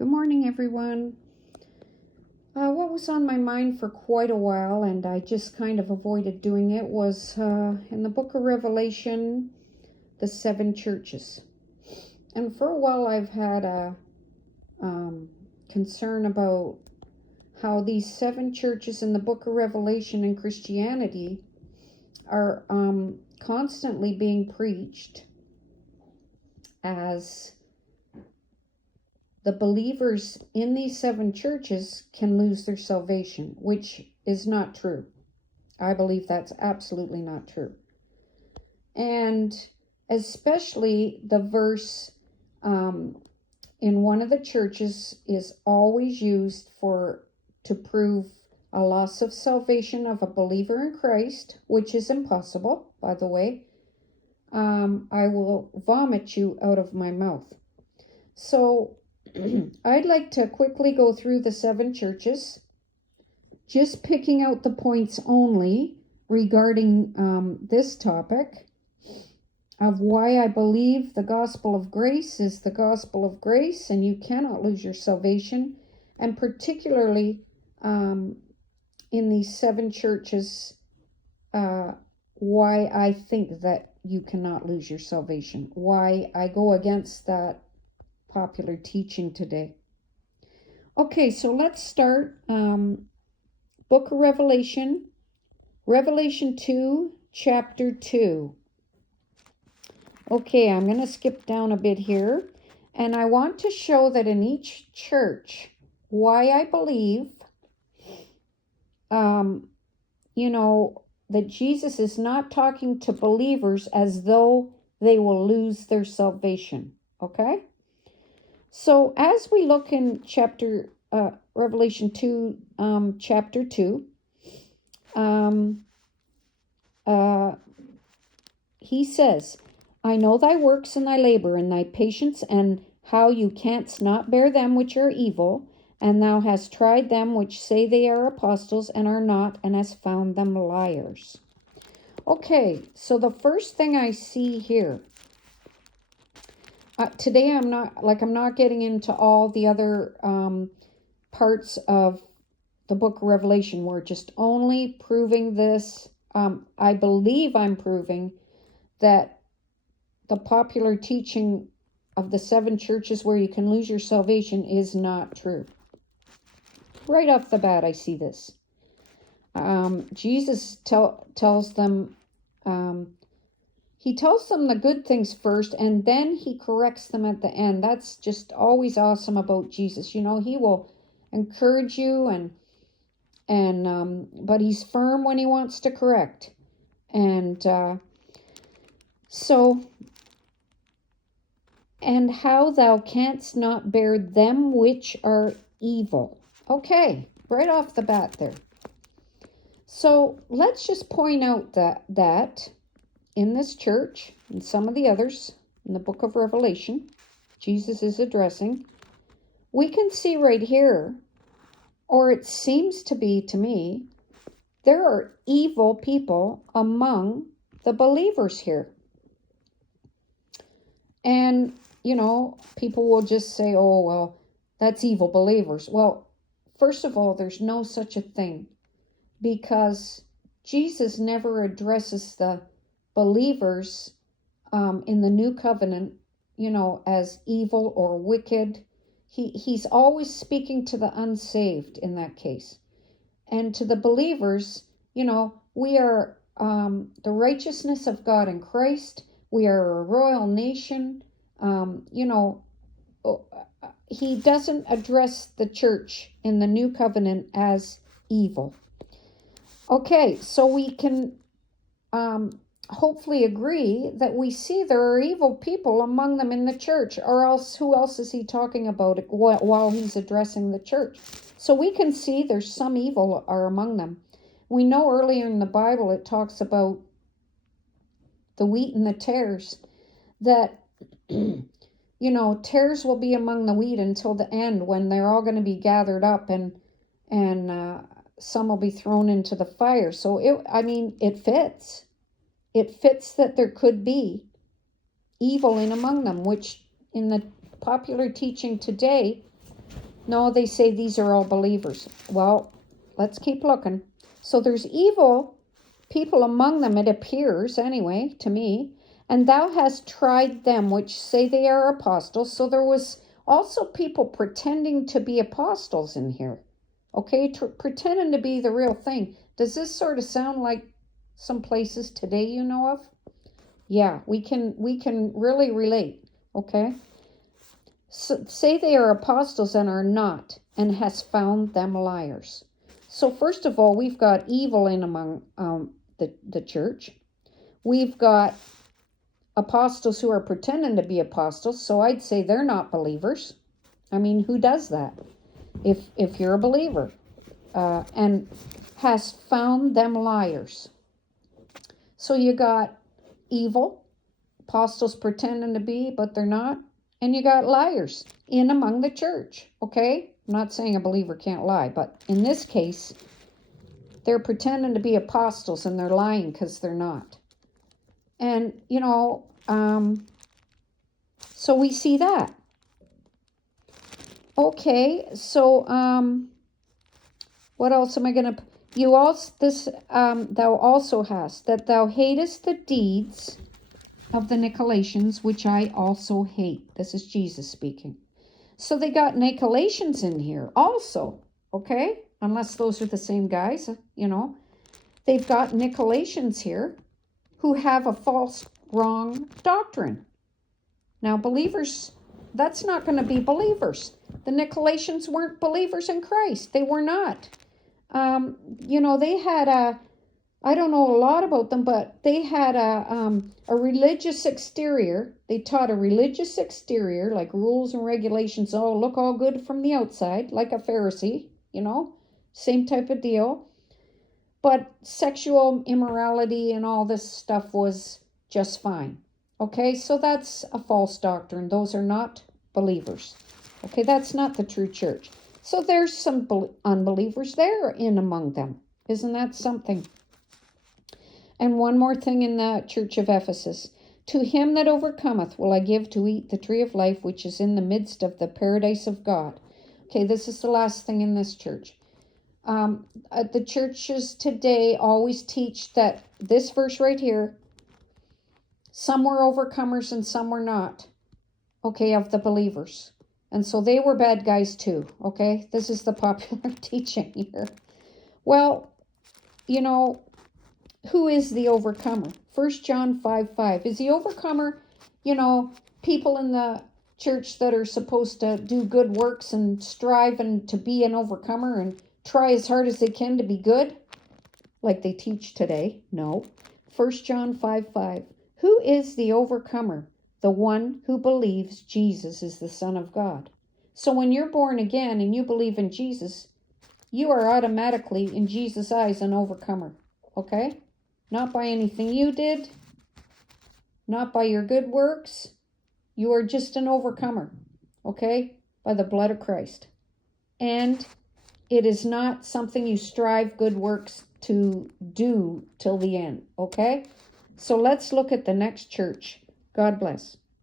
Good morning, everyone. What was on my mind for quite a while, and I just kind of avoided doing it, was in the book of Revelation, the seven churches. And for a while, I've had a concern about how these seven churches in the book of Revelation in Christianity are constantly being preached as the believers in these seven churches can lose their salvation, which is not true. I believe that's absolutely not true. And especially the verse in one of the churches is always used to prove a loss of salvation of a believer in Christ, which is impossible, by the way. I will vomit you out of my mouth. So I'd like to quickly go through the seven churches, just picking out the points only regarding this topic of why I believe the gospel of grace is the gospel of grace and you cannot lose your salvation, and particularly in these seven churches, why I think that you cannot lose your salvation, why I go against that popular teaching today. Okay, so let's start. Book of Revelation, Revelation 2, chapter 2. Okay, I'm going to skip down a bit here, and I want to show that in each church, why I believe, that Jesus is not talking to believers as though they will lose their salvation, okay? So as we look in Revelation 2, chapter 2, he says, I know thy works and thy labor and thy patience, and how you canst not bear them which are evil, and thou hast tried them which say they are apostles and are not, and hast found them liars. Okay, so the first thing I see here, today I'm not getting into all the other parts of the book of Revelation. We're just only proving this. I believe I'm proving that the popular teaching of the seven churches where you can lose your salvation is not true. Right off the bat, I see this. Jesus tells them, he tells them the good things first, and then he corrects them at the end. That's just always awesome about Jesus. He will encourage you, but he's firm when he wants to correct. And and how thou canst not bear them which are evil. Okay, right off the bat there. So let's just point out that in this church, and some of the others in the book of Revelation, Jesus is addressing, we can see right here, or it seems to be to me, there are evil people among the believers here. And, people will just say, oh, well, that's evil believers. Well, first of all, there's no such a thing, because Jesus never addresses the believers in the new covenant, as evil or wicked. He's always speaking to the unsaved in that case. And to the believers, we are the righteousness of God in Christ. We are a royal nation. He doesn't address the church in the new covenant as evil. Okay, so we can hopefully agree that we see there are evil people among them in the church, or else who else is he talking about while he's addressing the church? So we can see there's some evil are among them. We know earlier in the Bible it talks about the wheat and the tares, that tares will be among the wheat until the end, when they're all going to be gathered up and some will be thrown into the fire. So it fits. It fits that there could be evil in among them, which in the popular teaching today No, they say these are all believers. Well, let's keep looking. So there's evil people among them, it appears, anyway, to me. And thou hast tried them which say they are apostles. So there was also people pretending to be apostles in here. Okay, pretending to be the real thing. Does this sort of sound like some places today you know of? Yeah, we can really relate. Okay. So, say they are apostles and are not, and has found them liars. So first of all, we've got evil in among the church. We've got apostles who are pretending to be apostles, so I'd say they're not believers. I mean, who does that? If you're a believer, and has found them liars. So you got evil, apostles pretending to be, but they're not. And you got liars in among the church, okay? I'm not saying a believer can't lie, but in this case, they're pretending to be apostles and they're lying because they're not. And, so we see that. Okay, so what else am I going to... You also, thou also hast, that thou hatest the deeds of the Nicolaitans, which I also hate. This is Jesus speaking. So they got Nicolaitans in here also, okay? Unless those are the same guys, They've got Nicolaitans here who have a false, wrong doctrine. Now, believers, that's not going to be believers. The Nicolaitans weren't believers in Christ. They were not. They had I don't know a lot about them, but they had a religious exterior. They taught a religious exterior, like rules and regulations. Oh, look all good from the outside, like a Pharisee, same type of deal. But sexual immorality and all this stuff was just fine. Okay, so that's a false doctrine. Those are not believers. Okay, that's not the true church. So there's some unbelievers there in among them. Isn't that something? And one more thing in the church of Ephesus. To him that overcometh will I give to eat the tree of life, which is in the midst of the paradise of God. Okay, this is the last thing in this church. The churches today always teach that this verse right here, some were overcomers and some were not, okay, of the believers. And so they were bad guys too, okay? This is the popular teaching here. Well, who is the overcomer? 1 John 5:5. Is the overcomer, people in the church that are supposed to do good works and strive and to be an overcomer and try as hard as they can to be good, like they teach today? No. 1 John 5:5. Who is the overcomer? The one who believes Jesus is the Son of God. So when you're born again and you believe in Jesus, you are automatically, in Jesus' eyes, an overcomer. Okay? Not by anything you did, not by your good works. You are just an overcomer, okay? By the blood of Christ. And it is not something you strive good works to do till the end, okay? So let's look at the next church. God bless.